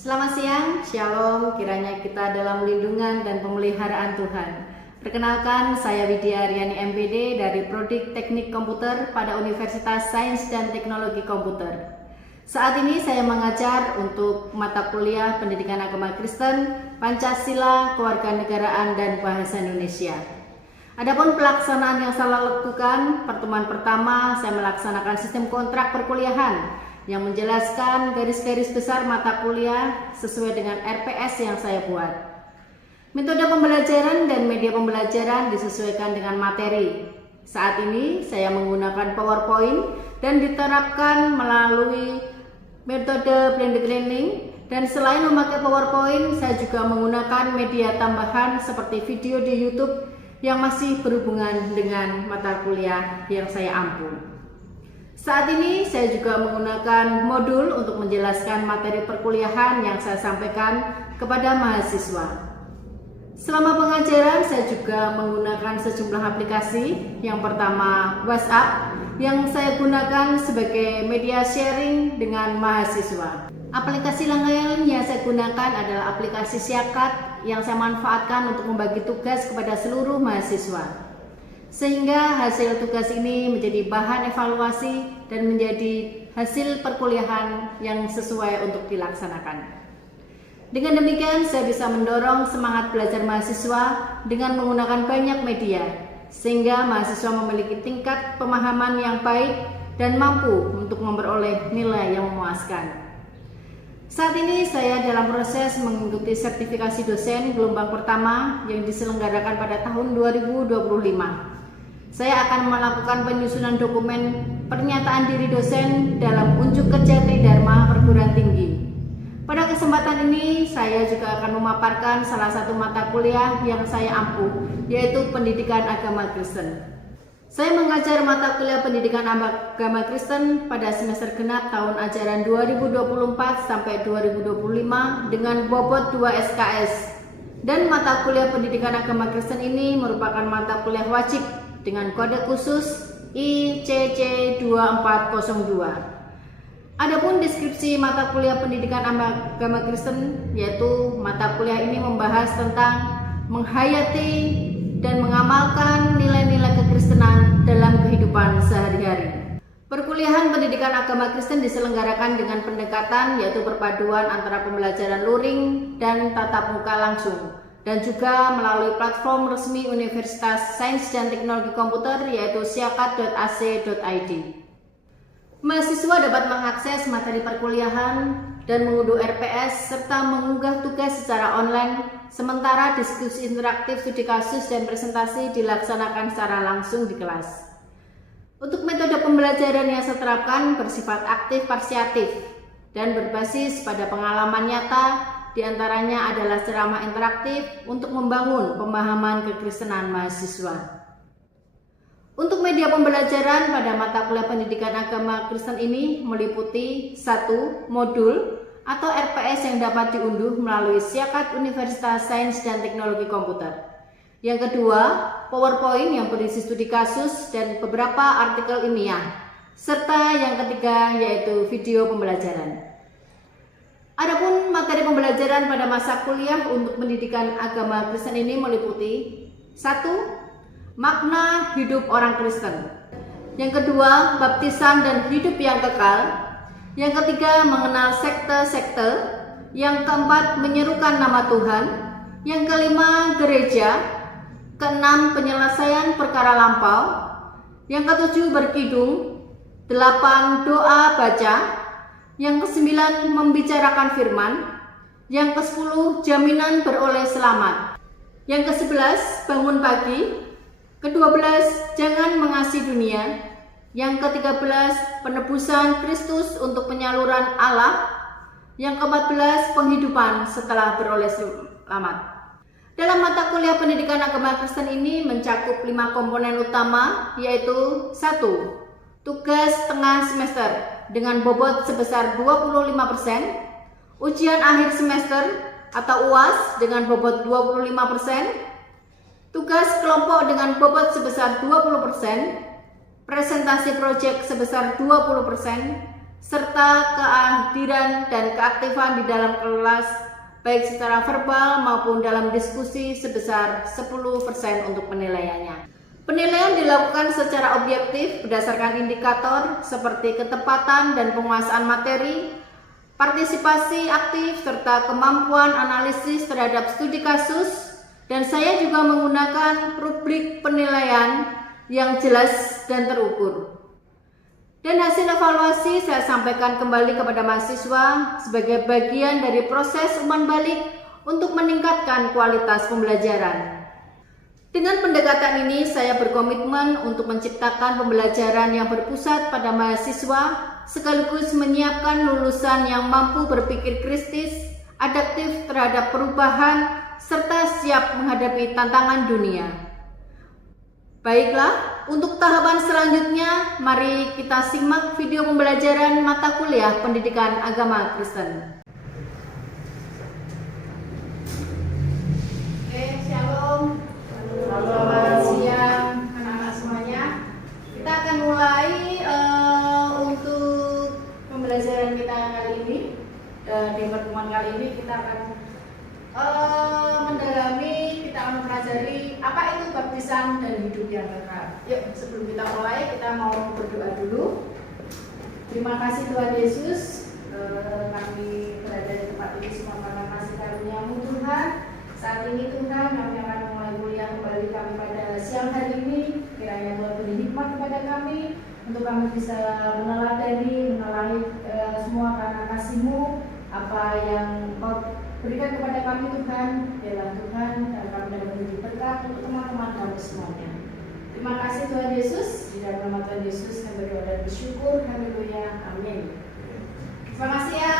Selamat siang, Shalom, kiranya kita dalam lindungan dan pemeliharaan Tuhan. Perkenalkan, saya Widya Aryani MPD dari Prodi Teknik Komputer pada Universitas Sains dan Teknologi Komputer. Saat ini saya mengajar untuk mata kuliah Pendidikan Agama Kristen, Pancasila, Kewarganegaraan, dan Bahasa Indonesia. Adapun pelaksanaan yang saya lakukan, pertemuan pertama saya melaksanakan sistem kontrak perkuliahan yang menjelaskan garis-garis besar mata kuliah sesuai dengan RPS yang saya buat. Metode pembelajaran dan media pembelajaran disesuaikan dengan materi. Saat ini saya menggunakan PowerPoint dan diterapkan melalui metode blended learning, dan selain memakai PowerPoint, saya juga menggunakan media tambahan seperti video di YouTube yang masih berhubungan dengan mata kuliah yang saya ampu. Saat ini saya juga menggunakan modul untuk menjelaskan materi perkuliahan yang saya sampaikan kepada mahasiswa. Selama pengajaran saya juga menggunakan sejumlah aplikasi. Yang pertama WhatsApp yang saya gunakan sebagai media sharing dengan mahasiswa. Aplikasi lain yang saya gunakan adalah aplikasi Siakat yang saya manfaatkan untuk membagi tugas kepada seluruh mahasiswa, sehingga hasil tugas ini menjadi bahan evaluasi dan menjadi hasil perkuliahan yang sesuai untuk dilaksanakan. Dengan demikian, saya bisa mendorong semangat belajar mahasiswa dengan menggunakan banyak media, sehingga mahasiswa memiliki tingkat pemahaman yang baik dan mampu untuk memperoleh nilai yang memuaskan. Saat ini saya dalam proses mengikuti sertifikasi dosen gelombang pertama yang diselenggarakan pada tahun 2025. Saya akan melakukan penyusunan dokumen pernyataan diri dosen dalam unjuk kerja Tridharma perguruan tinggi. Pada kesempatan ini, saya juga akan memaparkan salah satu mata kuliah yang saya ampu, yaitu Pendidikan Agama Kristen. Saya mengajar mata kuliah Pendidikan Agama Kristen pada semester genap tahun ajaran 2024 sampai 2025 dengan bobot 2 SKS. Dan mata kuliah Pendidikan Agama Kristen ini merupakan mata kuliah wajib dengan kode khusus ICC 2402. Adapun deskripsi mata kuliah Pendidikan Agama Kristen, yaitu mata kuliah ini membahas tentang menghayati dan mengamalkan nilai-nilai kekristenan dalam kehidupan sehari-hari. Perkuliahan Pendidikan Agama Kristen diselenggarakan dengan pendekatan yaitu perpaduan antara pembelajaran luring dan tatap muka langsung, dan juga melalui platform resmi Universitas Sains dan Teknologi Komputer yaitu siakat.ac.id. Mahasiswa dapat mengakses materi perkuliahan dan mengunduh RPS serta mengunggah tugas secara online, sementara diskusi interaktif, studi kasus, dan presentasi dilaksanakan secara langsung di kelas. Untuk metode pembelajaran yang saya terapkan bersifat aktif-parsiatif dan berbasis pada pengalaman nyata. Di antaranya adalah ceramah interaktif untuk membangun pemahaman kekristenan mahasiswa. Untuk media pembelajaran pada mata kuliah Pendidikan Agama Kristen ini meliputi 1. Modul atau RPS yang dapat diunduh melalui Siakat Universitas Sains dan Teknologi Komputer. Yang kedua, PowerPoint yang berisi studi kasus dan beberapa artikel ilmiah. Serta yang ketiga yaitu video pembelajaran. Adapun materi pembelajaran pada masa kuliah untuk Pendidikan Agama Kristen ini meliputi 1. Makna hidup orang Kristen. Yang kedua, baptisan dan hidup yang kekal. Yang ketiga, mengenal sekte-sekte. Yang keempat, menyerukan nama Tuhan. Yang kelima, gereja. Keenam, penyelesaian perkara lampau. Yang ketujuh, berkidung. 8. Doa baca. Yang ke-9, membicarakan firman. Yang ke-10, jaminan beroleh selamat. Yang ke-11, bangun pagi. Ke-12, jangan mengasihi dunia. Yang ke-13, penebusan Kristus untuk penyaluran Allah. Yang ke-14, penghidupan setelah beroleh selamat. Dalam mata kuliah Pendidikan Agama Kristen ini mencakup 5 komponen utama, yaitu 1. Tugas tengah semester dengan bobot sebesar 25%, ujian akhir semester atau UAS dengan bobot 25%, tugas kelompok dengan bobot sebesar 20%, presentasi proyek sebesar 20%, serta kehadiran dan keaktifan di dalam kelas baik secara verbal maupun dalam diskusi sebesar 10% untuk penilaiannya. Penilaian dilakukan secara objektif berdasarkan indikator seperti ketepatan dan penguasaan materi, partisipasi aktif, serta kemampuan analisis terhadap studi kasus, dan saya juga menggunakan rubrik penilaian yang jelas dan terukur. Dan hasil evaluasi saya sampaikan kembali kepada mahasiswa sebagai bagian dari proses umpan balik untuk meningkatkan kualitas pembelajaran. Dengan pendekatan ini, saya berkomitmen untuk menciptakan pembelajaran yang berpusat pada mahasiswa, sekaligus menyiapkan lulusan yang mampu berpikir kritis, adaptif terhadap perubahan, serta siap menghadapi tantangan dunia. Baiklah, untuk tahapan selanjutnya, mari kita simak video pembelajaran mata kuliah Pendidikan Agama Kristen. Oke, shalom. Selamat siang anak-anak semuanya. Kita akan mulai untuk pembelajaran kita kali ini. Di pertemuan kali ini kita akan kita akan mempelajari apa itu baptisan dan hidup yang kekal. Yuk, sebelum kita mulai, kita mau berdoa dulu. Terima kasih Tuhan Yesus, kami berada di tempat ini semua karena kasih karunia-Mu Tuhan. Saat ini Tuhan, kami akan mulai kuliah kembali kami pada siang hari ini. Kiranya Tuhan beri hikmat kepada kami untuk kami bisa meneladani semua karena kasih-Mu. Apa yang Kau berikan kepada kami Tuhan, biarlah Tuhan, dan kami dapat menjadi berkat untuk teman-teman kami semuanya. Terima kasih Tuhan Yesus, di dalam nama Tuhan Yesus kami berdoa dan bersyukur. Haleluya, amin. Terima kasih ya.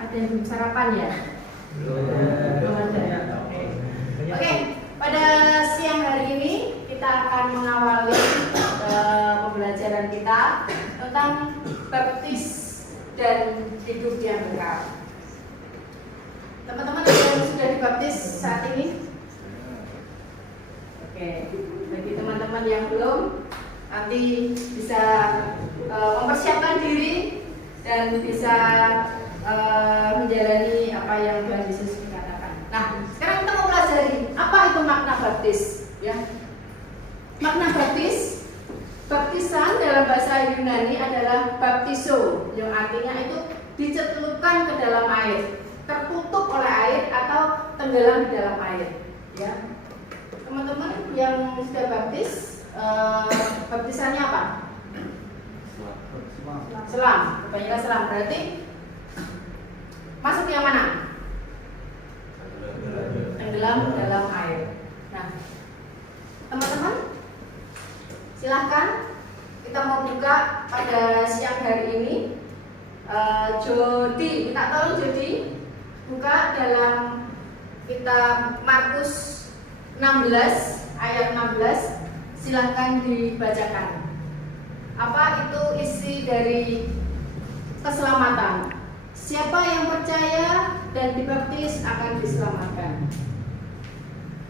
Ada yang belum sarapan ya? Belum ada. Oke, pada siang hari ini kita akan mengawali pembelajaran kita tentang baptis dan hidup yang kekal. Teman-teman ada yang sudah dibaptis saat ini? Oke, bagi teman-teman yang belum, nanti bisa mempersiapkan diri dan bisa menjalani apa yang Tuhan Yesus katakan. Nah, sekarang kita mau pelajari apa itu makna baptis, ya. Makna baptis, baptisan dalam bahasa Yunani adalah baptizo, yang artinya itu dicelupkan ke dalam air, tertutup oleh air atau tenggelam di dalam air, ya. Teman-teman yang sudah baptis, baptisannya apa? Selam, kebanyakan selam. Berarti masuk yang mana? Tenggelam dalam air. Nah, teman-teman, silahkan kita mau buka pada siang hari ini. Jody, minta tolong Jody buka dalam kitab Markus 16 ayat 16. Silahkan dibacakan. Apa itu isi dari keselamatan? Siapa yang percaya dan dibaptis akan diselamatkan.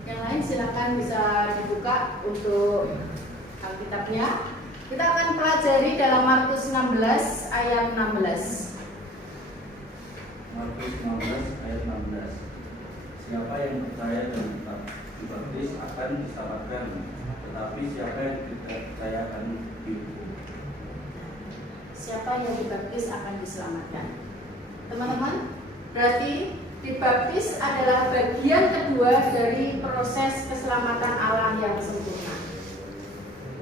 Yang lain silakan bisa dibuka untuk Alkitabnya. Kita akan pelajari dalam Markus 16 ayat 16. Markus 16 ayat 16. Siapa yang percaya dan dibaptis akan diselamatkan, tetapi siapa yang tidak percaya akan dihukum. Siapa yang dibaptis akan diselamatkan. Teman-teman, berarti dibaptis adalah bagian kedua dari proses keselamatan Allah yang sempurna.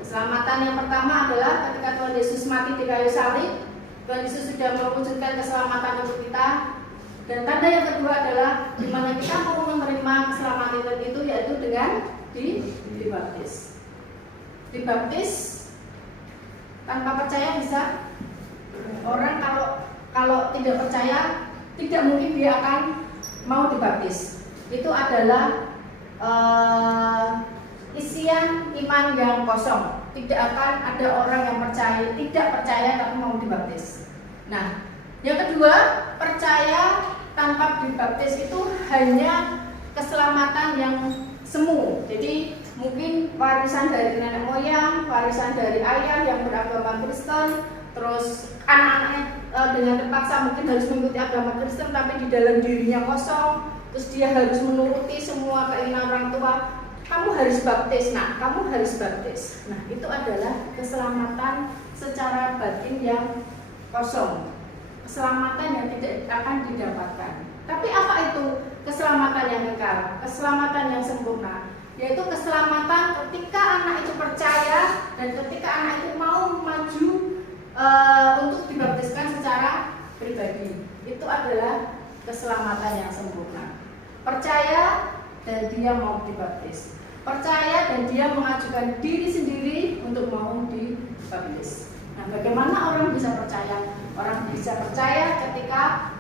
Keselamatan yang pertama adalah ketika Tuhan Yesus mati di kayu salib. Tuhan Yesus sudah mewujudkan keselamatan untuk kita. Dan tanda yang kedua adalah di mana kita mau menerima keselamatan itu, yaitu dengan dibaptis. Dibaptis tanpa percaya bisa. Orang kalau tidak percaya, tidak mungkin dia akan mau dibaptis. Itu adalah isian iman yang kosong. Tidak akan ada orang yang tidak percaya tapi mau dibaptis. Nah, yang kedua, percaya tanpa dibaptis itu hanya keselamatan yang semu. Jadi mungkin warisan dari nenek moyang, warisan dari ayah yang beragama Kristen, terus anak-anaknya dengan terpaksa mungkin harus mengikuti agama Kristen tapi di dalam dirinya kosong, terus dia harus menuruti semua keinginan orang tua. Kamu harus baptis, kamu harus baptis. Nah, itu adalah keselamatan secara batin yang kosong, keselamatan yang tidak akan didapatkan. Tapi apa itu keselamatan yang kekal, keselamatan yang sempurna? Yaitu keselamatan ketika anak itu percaya dan ketika anak itu mau maju untuk dibaptiskan secara pribadi. Itu adalah keselamatan yang sempurna. Percaya dan dia mau dibaptis. Percaya dan dia mengajukan diri sendiri untuk mau dibaptis. Nah, bagaimana orang bisa percaya? Orang bisa percaya ketika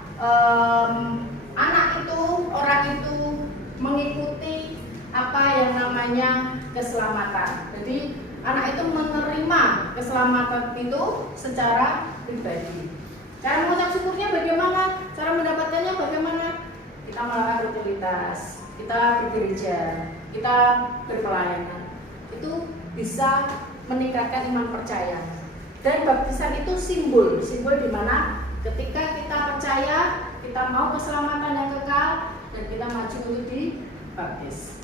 orang itu mengikuti apa yang namanya keselamatan. Jadi anak itu menerima keselamatan itu secara pribadi. Cara mengucap syukurnya bagaimana? Cara mendapatkannya bagaimana? Kita melakukan rutinitas, kita bergereja, kita berpelayanan. Itu bisa meningkatkan iman percaya. Dan baptisan itu simbol di mana ketika kita percaya, kita mau keselamatan yang kekal dan kita maju untuk dibaptis.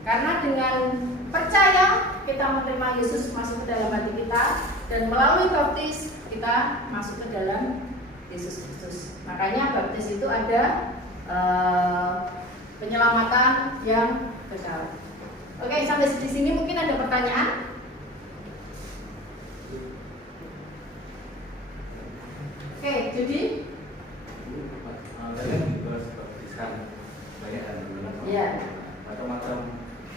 Karena dengan percaya kita menerima Yesus masuk ke dalam hati kita dan melalui baptis kita masuk ke dalam Yesus Kristus. Makanya baptis itu ada penyelamatan yang kekal. Oke, sampai di sini mungkin ada pertanyaan? Oke, jadi tadi dibahas baptisan banyak kan? Iya. Macam-macam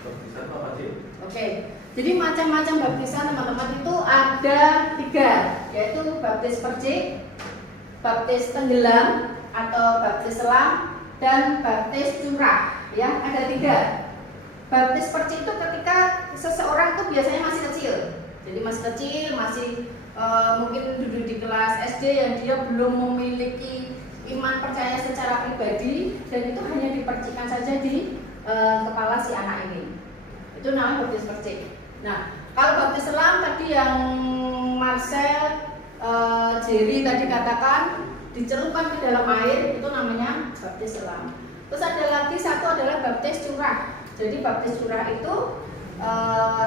baptisan apa sih? Oke, jadi macam-macam baptisan teman-teman itu ada 3, yaitu baptis percik, baptis tenggelam atau baptis selam, dan baptis curah. Ya, ada 3. Baptis percik itu ketika seseorang itu biasanya masih kecil, jadi masih kecil, masih mungkin duduk di kelas SD yang dia belum memiliki iman percaya secara pribadi dan itu hanya dipercikan saja di kepala si anak ini. Itu namanya baptis percik. Nah, kalau baptis selam tadi yang Marcel, Jerry tadi katakan dicelupkan ke dalam air, itu namanya baptis selam. Terus ada lagi satu adalah baptis curah. Jadi baptis curah itu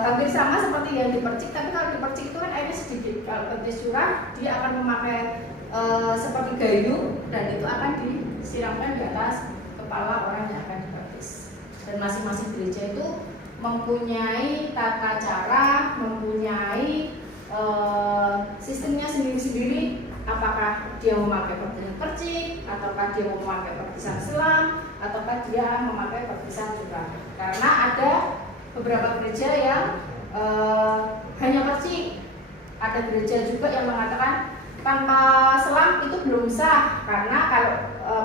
hampir sama seperti yang dipercik, tapi kalau dipercik itu kan airnya sedikit. Kalau baptis curah dia akan memakai seperti gayung dan itu akan disiramkan di atas kepala orang yang akan dibaptis. Dan masing-masing gereja itu mempunyai tata cara, mempunyai sistemnya sendiri-sendiri. Apakah dia memakai baptisan percik, ataukah dia memakai baptisan selam, ataukah dia memakai baptisan curah. Karena ada beberapa gereja yang hanya percik. Ada gereja juga yang mengatakan tanpa selam itu belum sah, karena kalau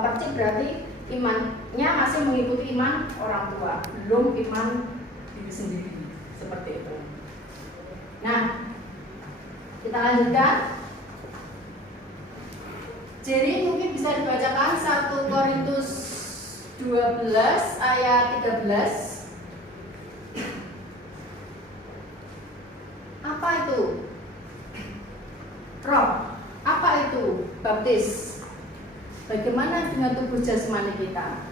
percik berarti imannya masih mengikuti iman orang tua, belum iman diri sendiri, seperti itu. Nah, kita lanjutkan. Jadi mungkin bisa dibacakan 1 Korintus 12 ayat 13. Apa itu? Roh. Apa itu baptis? Bagaimana dengan tubuh jasmani kita?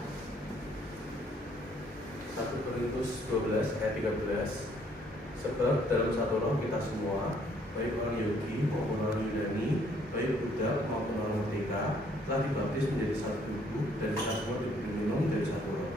1 Korintus 12 ayat 13. Sebab dalam satu roh kita semua, baik orang Yahudi maupun orang Yunani, baik budak maupun orang merdeka, telah dibaptis menjadi satu tubuh dan kita semua diberi minum dari satu roh.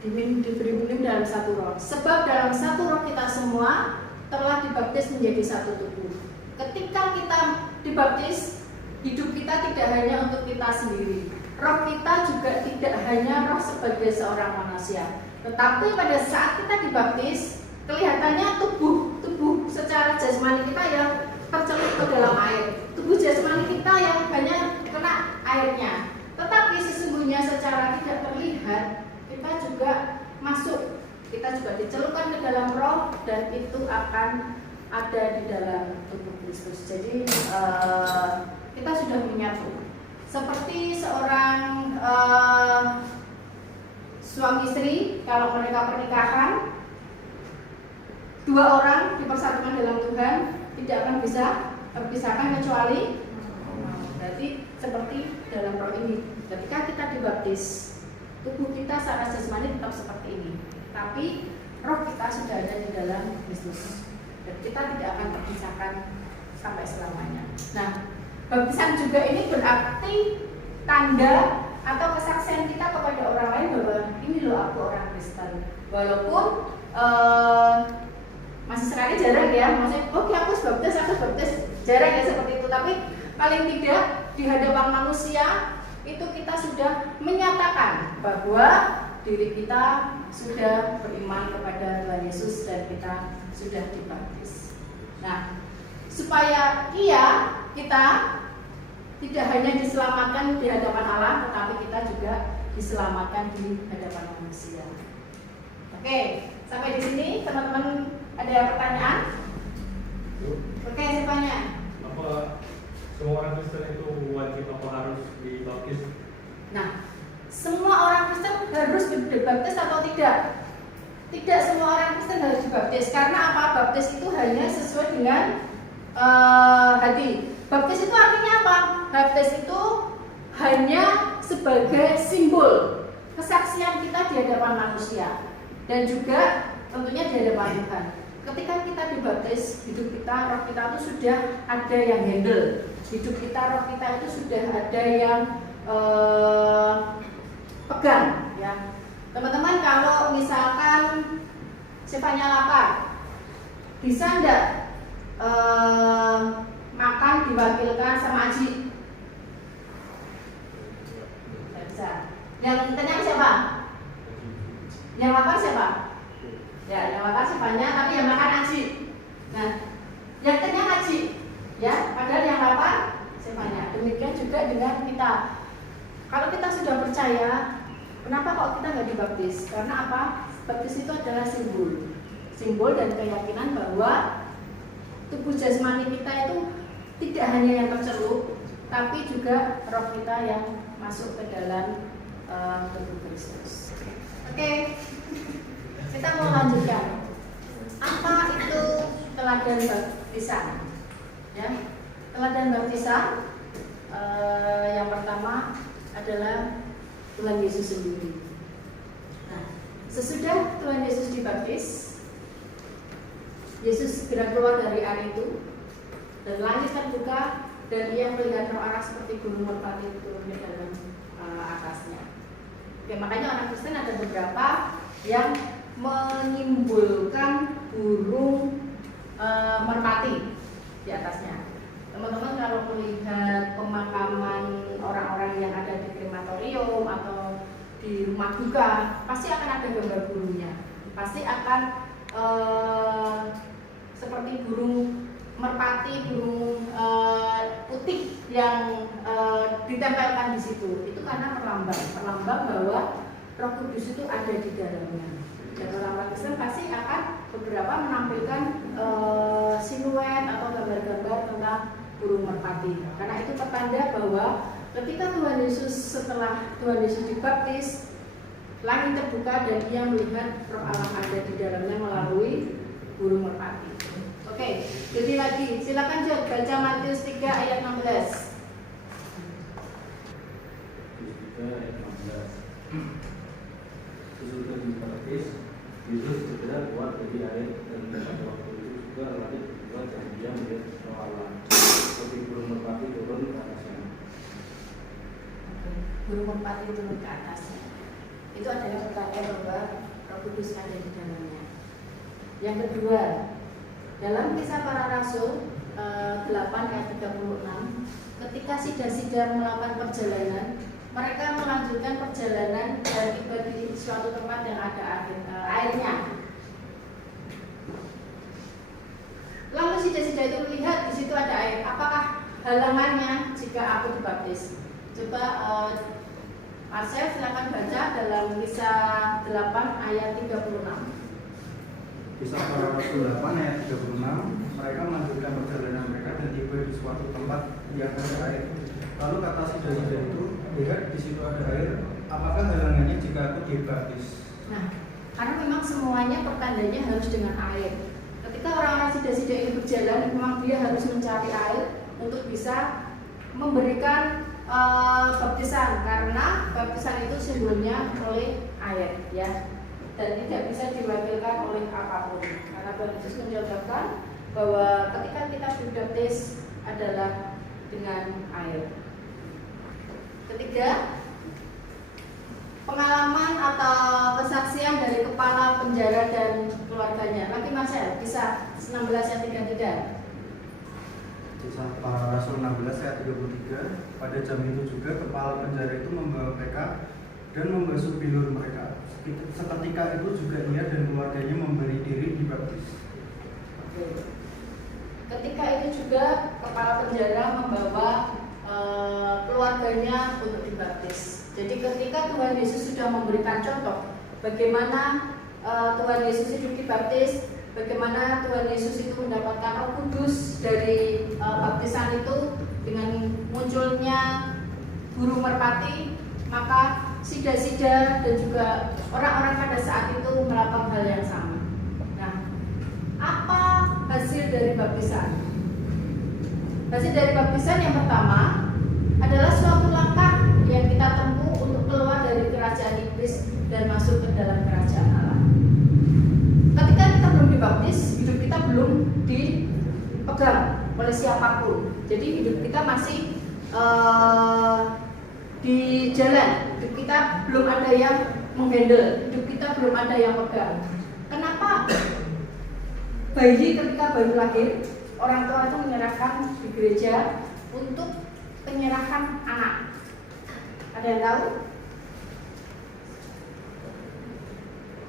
Diberi minum dalam satu roh. Sebab dalam satu roh kita semua telah dibaptis menjadi satu tubuh. Ketika kita dibaptis, hidup kita tidak hanya untuk kita sendiri. Roh kita juga tidak hanya roh sebagai seorang manusia, tetapi pada saat kita dibaptis, kelihatannya tubuh secara jasmani kita yang tercelup ke dalam air, tubuh jasmani kita yang hanya kena airnya. Tetapi sesungguhnya secara tidak terlihat kita juga masuk, kita juga dicelupkan ke dalam roh dan itu akan ada di dalam tubuh Kristus. Jadi kita sudah menyatu. Seperti suami istri kalau mereka pernikahan, dua orang dipersatukan dalam Tuhan tidak akan bisa terpisahkan kecuali berarti seperti dalam roh ini. Ketika kita dibaptis, tubuh kita secara jasmani tetap seperti ini, tapi roh kita sudah ada di dalam Kristus dan kita tidak akan terpisahkan sampai selamanya. Nah, baptisan juga ini berarti tanda atau kesaksian kita kepada orang lain bahwa ini loh aku orang Kristen. Walaupun masih sekali jarang ya, maksudnya oke aku baptis, jarang ya seperti itu. Tapi paling tidak di hadapan manusia itu kita sudah menyatakan bahwa diri kita sudah beriman kepada Tuhan Yesus dan kita sudah dibaptis. Nah, supaya kita tidak hanya diselamatkan di hadapan Allah, tetapi kita juga diselamatkan di hadapan manusia. Oke, sampai di sini teman-teman ada pertanyaan? Oke, siapanya? Apa semua orang Kristen itu wajib apa harus dibaptis? Nah, semua orang Kristen harus dibaptis atau tidak? Tidak semua orang Kristen harus dibaptis. Karena apa? Baptis itu hanya sesuai dengan hati. Baptis itu artinya apa? Baptis itu hanya sebagai simbol kesaksian kita di hadapan manusia dan juga tentunya di hadapan Tuhan. Ketika kita dibaptis, hidup kita, roh kita itu sudah ada yang handle. Hidup kita, roh kita itu sudah ada yang pegang, ya. Teman-teman, kalau misalkan sifatnya lapar, bisa enggak makan diwakilkan sama Aji? Tidak bisa. Yang kenyang siapa? Yang lapar siapa? Ya, yang lapar sifatnya, tapi yang makan Aji. Nah, yang kenyang Aji, ya, padahal yang lapar sifatnya. Demikian juga dengan kita. Kalau kita sudah percaya, kenapa kok kita nggak dibaptis? Karena apa? Baptis itu adalah simbol dan keyakinan bahwa tubuh jasmani kita itu tidak hanya yang tercelup, tapi juga roh kita yang masuk ke dalam tubuh Kristus. Oke, kita mau lanjutkan. Apa itu teladan baptisan? Ya, teladan baptisan yang pertama adalah Tuhan Yesus sendiri. Nah, sesudah Tuhan Yesus dibaptis, Yesus segera keluar dari air itu dan langit terbuka dan ia melihat roh Allah seperti gunung merpati turun di dalam atasnya. Oke, makanya orang Kristen ada beberapa yang menyimbolkan burung merpati di atasnya. Teman-teman kalau melihat pemakaman orang-orang yang ada di krematorium atau di rumah duka, pasti akan ada gambar burungnya. Pasti akan seperti burung merpati, burung putih yang ditempelkan di situ. Itu karena perlambang bahwa Roh Kudus itu ada di dalamnya. Dan orang Kristen pasti akan beberapa menampilkan siluet atau gambar-gambar tentang burung merpati. Karena itu pertanda bahwa ketika setelah Tuhan Yesus dibaptis, langit terbuka dan ia melihat roh Allah ada di dalamnya melalui burung merpati. Oke, jadi lagi, silakan Jod baca Matius 3 ayat 16. 3 ayat 16. Sesudah dibaptis, Yesus segera keluar dari air dan pada waktu itu juga langit terbuka dan dia melihat roh Allah seperti burung merpati turun ke atasnya. Burung merpati turun ke atasnya. Itu adalah pertanda bahwa Roh Kudus ada di dalamnya. Yang kedua, dalam Kisah Para Rasul 8 ayat 36, ketika sida-sida melakukan perjalanan, mereka melanjutkan perjalanan dan tiba di suatu tempat yang ada airnya. Lalu sida-sida itu melihat di situ ada air. Apakah halangannya jika aku dibaptis? Coba Marcel silakan baca dalam Kisah 8 ayat 36. Kisah Para Rasul 8 ayat 36, mereka melanjutkan perjalanan mereka dan tiba di suatu tempat yang ada air. Lalu kata sida-sida itu, lihat di situ ada air, apakah halangannya jika aku dibaptis? Nah, karena memang semuanya pertandanya harus dengan air. Ketika orang-orang sida-sida ini berjalan, memang dia harus mencari air untuk bisa memberikan baptisan, karena baptisan itu simbolnya oleh air, ya, dan tidak bisa diwakilkan oleh apapun. Karena Tuhan Yesus menjelaskan bahwa ketika kita dibaptis adalah dengan air. Ketiga, pengalaman atau kesaksian dari kepala penjara dan keluarganya. Lagi Marcel, bisa 16 ayat 3. Kisah Para Rasul 16 ayat 33. Pada jam itu juga kepala penjara itu membawa mereka dan membasuh bilur mereka. Seketika itu juga ia dan keluarganya memberi diri dibaptis. Ketika itu juga kepala penjara membawa keluarganya untuk dibaptis. Jadi ketika Tuhan Yesus sudah memberikan contoh bagaimana Tuhan Yesus hidup dibaptis, bagaimana Tuhan Yesus itu mendapatkan Roh Kudus dari baptisan itu dengan munculnya guru merpati, maka sida-sida dan juga orang-orang pada saat itu melakukan hal yang sama. Nah, apa hasil dari baptisan? Hasil dari baptisan yang pertama adalah suatu langkah yang kita tempuh untuk keluar dari kerajaan iblis dan masuk ke dalam kerajaan Allah. Ketika kita belum dibaptis, hidup kita belum dipegang oleh siapapun. Jadi hidup kita masih di jalan. Hidup kita belum ada yang menghandle. Hidup kita belum ada yang pegang. Kenapa bayi ketika baru lahir, orang tua itu menyerahkan di gereja untuk penyerahan anak? Ada yang tahu?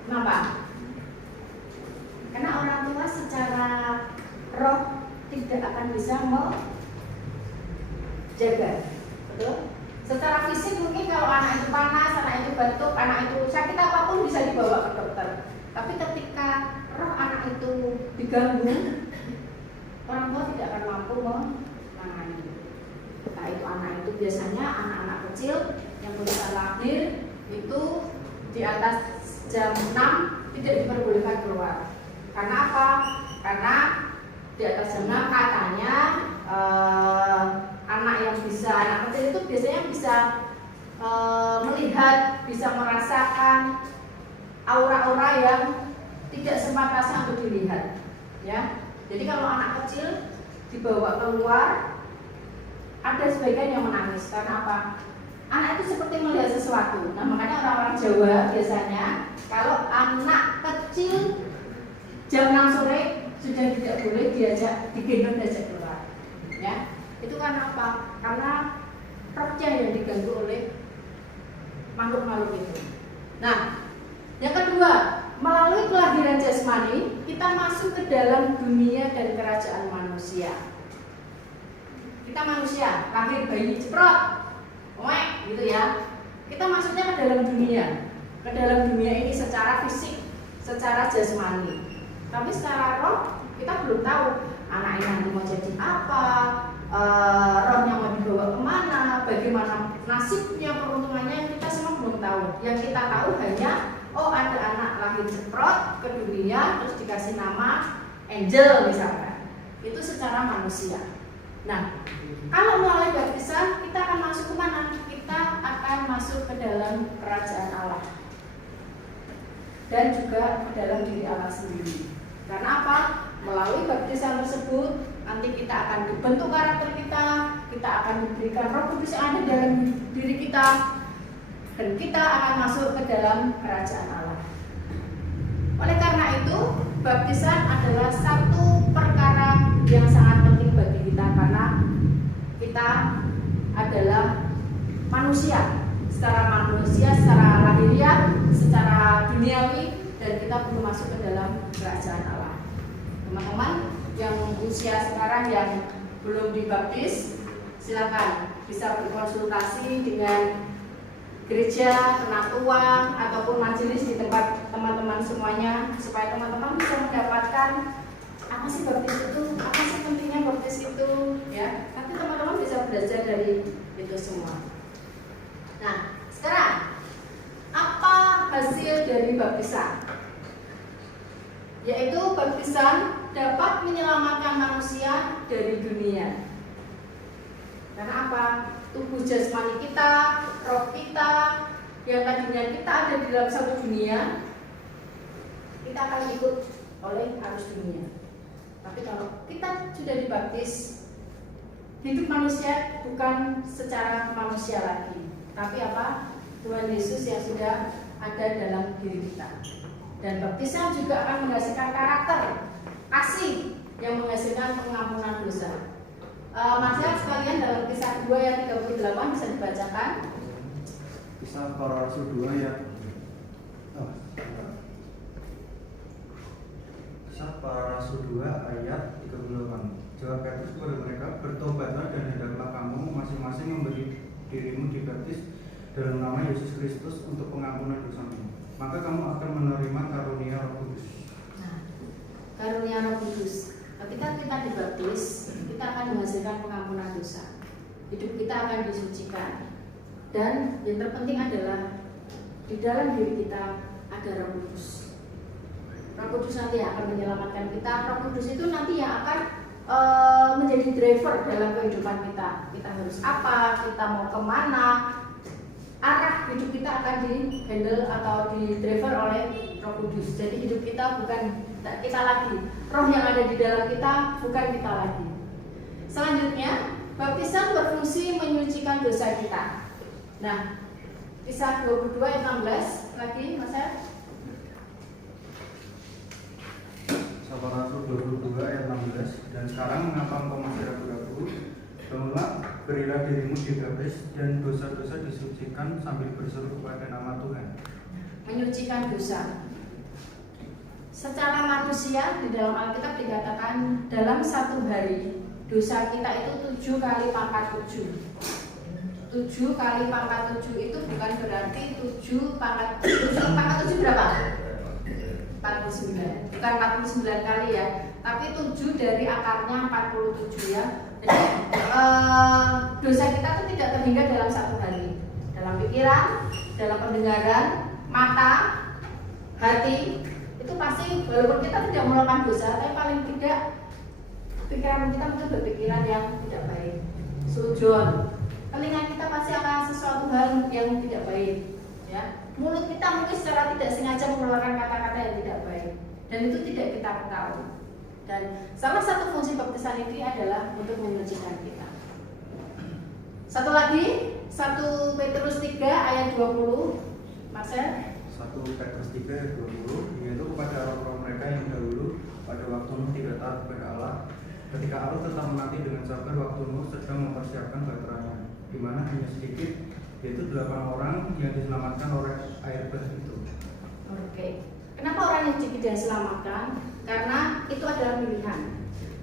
Kenapa? Karena orang tua secara roh tidak akan bisa menjaga, betul? Secara fisik mungkin kalau anak itu panas, anak itu batuk, anak itu sakit apapun bisa dibawa ke dokter. Tapi ketika roh anak itu diganggu, orang tua tidak akan mampu menangani. Nah, itu anak itu biasanya anak-anak kecil yang baru lahir itu di atas jam 6 tidak diperbolehkan keluar. Karena apa? Karena di atas jam 6 katanya anak kecil itu biasanya bisa melihat, bisa merasakan aura-aura yang tidak sepatutnya untuk dilihat, ya. Jadi kalau anak kecil dibawa keluar, ada sebagian yang menangis. Karena apa? Anak itu seperti melihat sesuatu. Nah, makanya orang-orang Jawa biasanya kalau anak kecil jam 6 sore sudah tidak boleh digendong diajak keluar, ya. Itu karena apa? Karena rohnya yang diganggu oleh makhluk-makhluk itu. Nah, yang kedua, melalui kelahiran jasmani kita masuk ke dalam dunia dan kerajaan manusia. Kita manusia, lahir bayi ceprot, gitu ya. Kita masuknya ke dalam dunia ini secara fisik, secara jasmani. Tapi secara roh kita belum tahu anak ini nanti mau jadi apa, rohnya mau dibawa kemana, bagaimana nasibnya, peruntungannya, kita semua belum tahu. Yang kita tahu hanya ada anak lahir ceprot ke dunia terus dikasih nama angel misalkan. Itu secara manusia. Nah, kalau melalui baptisan kita akan masuk ke mana? Kita akan masuk ke dalam kerajaan Allah dan juga ke dalam diri Allah sendiri. Karena apa? Melalui baptisan tersebut nanti kita akan dibentuk karakter kita akan diberikan Roh Kudus yang ada dalam diri kita, dan kita akan masuk ke dalam kerajaan Allah. Oleh karena itu, baptisan adalah satu perkara yang sangat penting bagi kita, karena kita adalah manusia, secara lahiriah, secara duniawi, dan kita perlu masuk ke dalam kerajaan Allah. Teman-teman yang usia sekarang yang belum dibaptis, silakan bisa berkonsultasi dengan gereja, penatua, ataupun majelis di tempat teman-teman semuanya, supaya teman-teman bisa mendapatkan apa sih baptis itu, apa sih pentingnya baptis itu, ya. Nanti teman-teman bisa belajar dari itu semua. Nah, sekarang hasil dari baptisan, yaitu baptisan dapat menyelamatkan manusia dari dunia. Karena apa? Tubuh jasmani kita, roh kita, yang tadinya kita ada di dalam satu dunia, kita akan ikut oleh arus dunia. Tapi kalau kita sudah dibaptis, hidup manusia bukan secara manusia lagi, tapi apa? Tuhan Yesus yang sudah ada dalam diri kita. Dan baptisan juga akan menghasilkan karakter kasih yang menghasilkan pengampunan dosa. Masyarakat sekalian, dalam Kisah 2 ayat 38 bisa dibacakan. Kisah Para Rasul 2 ayat Kisah Para Rasul 2 ayat 38. Jawab Petrus kepada mereka, bertobatlah dan hendaklah kamu masing-masing memberi dirimu dibaptis dalam nama Yesus Kristus untuk pengampunan dosamu. Maka kamu akan menerima karunia Roh Kudus. Nah, karunia Roh Kudus. Ketika kita dibaptis, kita akan menghasilkan pengampunan dosa. Hidup kita akan disucikan. Dan yang terpenting adalah di dalam diri kita ada Roh Kudus. Roh Kudus nanti akan menyelamatkan kita. Roh Kudus itu nanti yang akan menjadi driver dalam kehidupan kita. Kita harus apa, kita mau kemana, arah hidup kita akan di-handle atau di-driver oleh Roh Kudus. Jadi hidup kita bukan kita lagi, roh yang ada di dalam kita bukan kita lagi. Selanjutnya, baptisan berfungsi menyucikan dosa kita. Nah, Kisah 22 ayat 16 lagi, Mas ya. Kisah Para Rasul 22 ayat 16. Dan sekarang mengapa engkau masih ragu-ragu? Bangunlah, berilah dirimu dibaptis dan dosa-dosa disucikan sambil berseru kepada nama Tuhan. Menyucikan dosa. Secara manusia di dalam Alkitab dikatakan dalam satu hari dosa kita itu 7 kali pangkat 7. 7 kali pangkat 7 itu bukan berarti 7 pangkat 7 berapa? 49. Bukan 49 kali ya, tapi 7 dari akarnya 47 ya. Jadi dosa kita itu tidak terhingga dalam satu hari. Dalam pikiran, dalam pendengaran, mata, hati, itu pasti walaupun kita tidak melakukan dosa, tapi paling tidak pikiran kita mungkin berpikiran yang tidak baik. Sujon, telinga kita pasti akan sesuatu hal yang tidak baik, ya. Mulut kita mungkin secara tidak sengaja mengeluarkan kata-kata yang tidak baik, dan itu tidak kita ketahui. Dan salah satu fungsi baptisan ini adalah untuk menyucikan kita. Satu lagi, 1 Petrus 3 ayat 20, Marcel. 1 Petrus 3 ayat 20, yaitu kepada orang-orang mereka yang dahulu pada waktu Nuh tidak taat kepada Allah, ketika Allah tetap menanti dengan sabar waktu Nuh sedang mempersiapkan baterainya, di mana hanya sedikit, yaitu 8 orang yang diselamatkan oleh air bah itu. Oke. Kenapa orang yang sedikit diselamatkan? Karena itu adalah pilihan.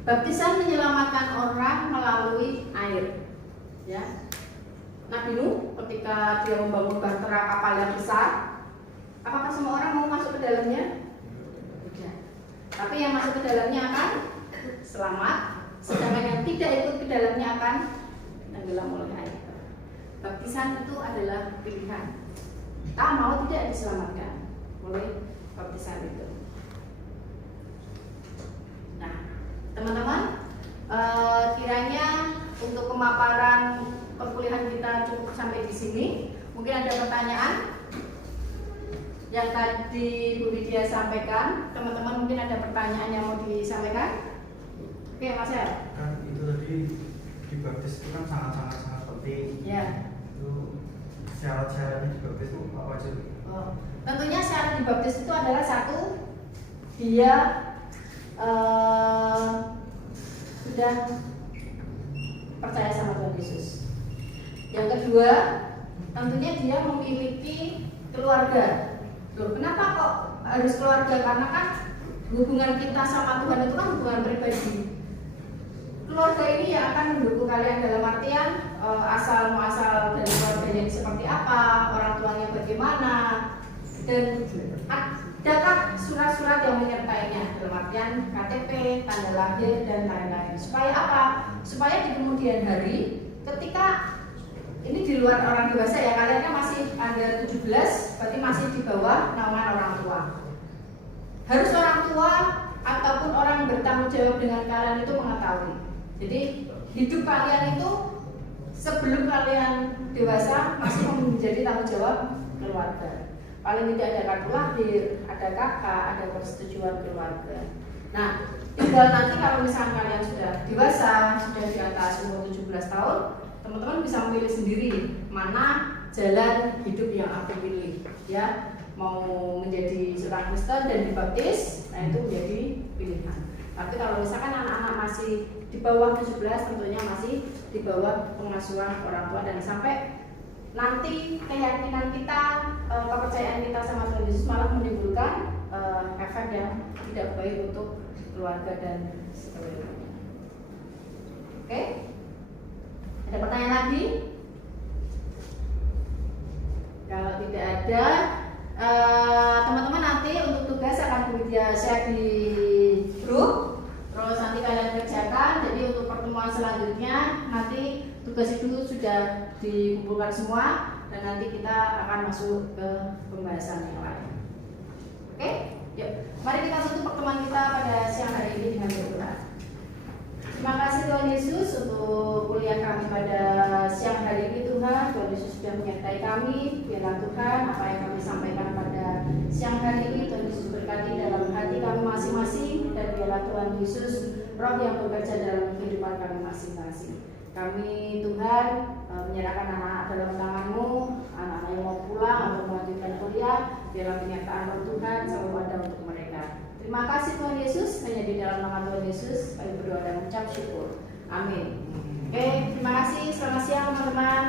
Baptisan menyelamatkan orang melalui air. Ya. Nabi Nuh ketika dia membangun bahtera kapal yang besar, apakah semua orang mau masuk ke dalamnya? Tidak. Tapi yang masuk ke dalamnya akan selamat, sedangkan yang tidak ikut ke dalamnya akan tenggelam oleh air. Baptisan itu adalah pilihan. Kita mau tidak diselamatkan oleh baptisan itu. Nah, teman-teman, kiranya untuk pemaparan perkuliahan kita cukup sampai di sini. Mungkin ada pertanyaan yang tadi Bu Widya sampaikan. Teman-teman mungkin ada pertanyaan yang mau disampaikan? Oke, Mas ya. Kan itu tadi dibaptis itu kan sangat penting. Ya. Itu syarat-syaratnya dibaptis itu apa aja? Oh, tentunya syarat dibaptis itu adalah satu, dia sudah percaya sama Tuhan Yesus. Yang kedua, tentunya dia memiliki keluarga. Loh, kenapa kok harus keluarga? Karena kan hubungan kita sama Tuhan itu kan hubungan pribadi. Keluarga ini yang akan mendukung kalian dalam artian asal muasal dari keluarganya ini seperti apa, orang tuanya bagaimana, dan adakah surat-surat yang menyertainya dalam artian KTP, tanda lahir dan lain-lain. Supaya apa? Supaya di kemudian hari ketika ini di luar orang dewasa ya, kalian kan masih under 17, berarti masih di bawah naungan orang tua. Harus orang tua ataupun orang yang bertanggung jawab dengan kalian itu mengetahui. Jadi hidup kalian itu sebelum kalian dewasa masih menjadi tanggung jawab keluarga. Paling tidak ada kartu lahir, ada kakak, ada persetujuan keluarga. Nah, tinggal nanti kalau misalnya kalian sudah dewasa, sudah di atas umur 17 tahun, teman-teman bisa memilih sendiri mana jalan hidup yang aku pilih, ya. Mau menjadi seorang Kristen dan dibaptis, nah itu menjadi pilihan. Tapi kalau misalkan anak-anak masih di bawah 17, tentunya masih di bawah pengasuhan orang tua, dan sampai nanti keyakinan kita, kepercayaan kita sama Tuhan Yesus malah menimbulkan efek yang tidak baik untuk keluarga dan seterusnya. Oke? Ada pertanyaan lagi? Kalau tidak ada, teman-teman nanti untuk tugas akan Widya share di grup, terus nanti kalian kerjakan. Jadi untuk pertemuan selanjutnya nanti tugas itu sudah dikumpulkan semua dan nanti kita akan masuk ke pembahasan yang lain. Oke? Yuk, mari kita tutup pertemuan kita pada siang hari ini dengan berdoa. Terima kasih Tuhan Yesus untuk kuliah kami pada siang hari ini Tuhan. Tuhan Yesus sudah menyertai kami. Biarlah Tuhan apa yang kami sampaikan pada siang hari ini Tuhan Yesus berkati dalam hati kami masing-masing, dan biarlah Tuhan Yesus Roh yang bekerja dalam kehidupan kami masing-masing. Kami Tuhan menyerahkan anak-anak dalam tangan-Mu, anak-anak yang mau pulang atau melanjutkan kuliah, biarlah penyertaan Roh Tuhan selalu ada untuk mereka. Terima kasih Tuhan Yesus, hanya di dalam nama Tuhan Yesus kami berdoa dan mengucap syukur. Amin. Oke, terima kasih. Selamat siang teman-teman.